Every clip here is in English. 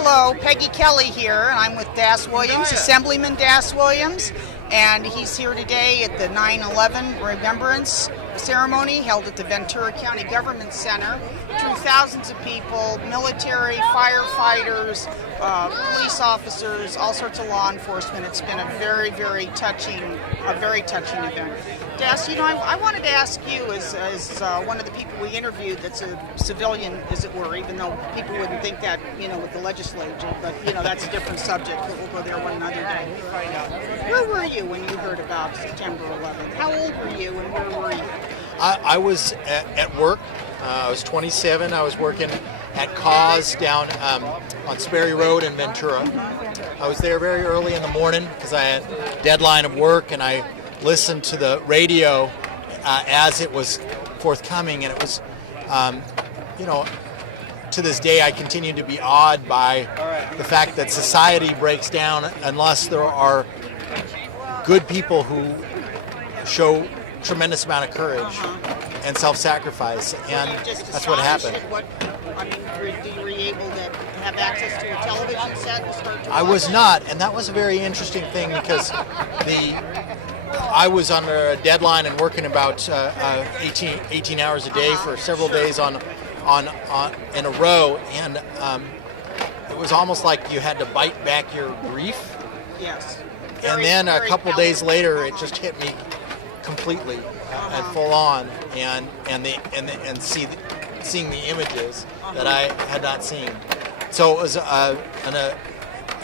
Hello, Peggy Kelly here, and I'm with Das Williams, Assemblyman Das Williams, and he's here today at the 9/11 Remembrance Ceremony held at the Ventura County Government Center. Drew thousands of people, military, firefighters, police officers, all sorts of law enforcement. It's been a very, very touching event. Das, I wanted to ask you, as one of the people we interviewed that's a civilian, as it were, even though people wouldn't think that, with the legislature, but, that's a different subject, but we'll go there one another day. Where were you when you heard about September 11th? How old were you and where were you? I was at work. I was 27. I was working at Cause down on Sperry Road in Ventura. I was there very early in the morning because I had a deadline of work, and I listened to the radio as it was forthcoming, and it was, to this day I continue to be awed by the fact that society breaks down unless there are good people who show tremendous amount of courage and self-sacrifice, and that's what happened. Were you able to have access to a television set and start to I was not, and that was a very interesting thing because I was under a deadline and working about 18 hours a day for several days on in a row, and it was almost like you had to bite back your grief. Yes. And then a couple days later, it just hit me completely and full on, and seeing the images that I had not seen. So it was an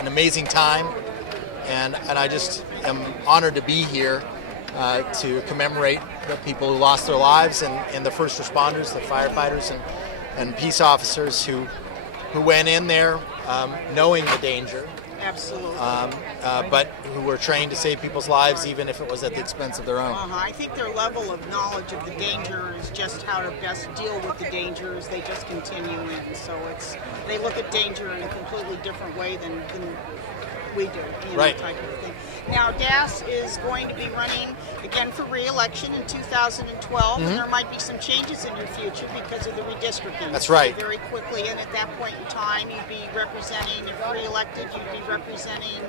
amazing time, and I just am honored to be here to commemorate the people who lost their lives and the first responders, the firefighters and peace officers who went in there knowing the danger. Absolutely. But who were trained to save people's lives even if it was at the expense of their own. I think their level of knowledge of the danger is just how to best deal with the dangers. They just continue in. So they look at danger in a completely different way than we do. Right. Type of thing. Now, Das is going to be running again for re-election in 2012, and there might be some changes in your future because of the redistricting. That's right. So very quickly, and at that point in time, you'd be representing, if re-elected, you'd be representing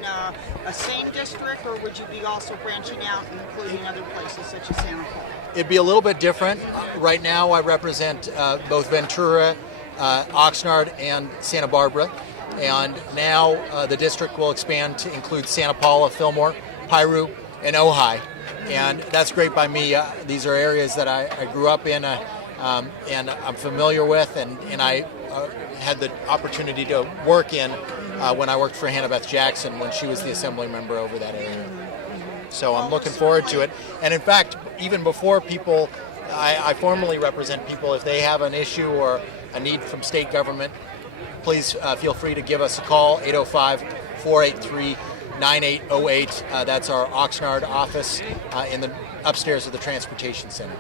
a same district, or would you be also branching out and including other places such as Santa Paula? It'd be a little bit different. Right now, I represent both Ventura, Oxnard, and Santa Barbara. And now the district will expand to include Santa Paula, Fillmore, Piru, and Ojai. And that's great by me. These are areas that I grew up in and I'm familiar with, and I had the opportunity to work in when I worked for Hannah Beth Jackson when she was the assembly member over that area. So I'm looking forward to it. And in fact, even before people, I formally represent people, if they have an issue or a need from state government, please feel free to give us a call, 805-483-9808. That's our Oxnard office in the upstairs of the Transportation Center.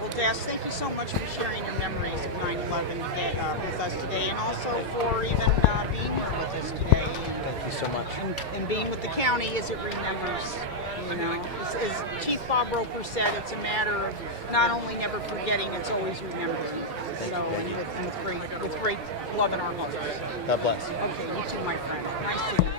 Well, Das, thank you so much for sharing your memories of 9/11 with us today, and also for even being here with us today. Thank you so much. And being with the county as it remembers. As Chief Bob Roper said, it's a matter of not only never forgetting, it's always remembering. So, and with great love in our hearts. God bless. Okay, you too, my friend. Nice to meet you.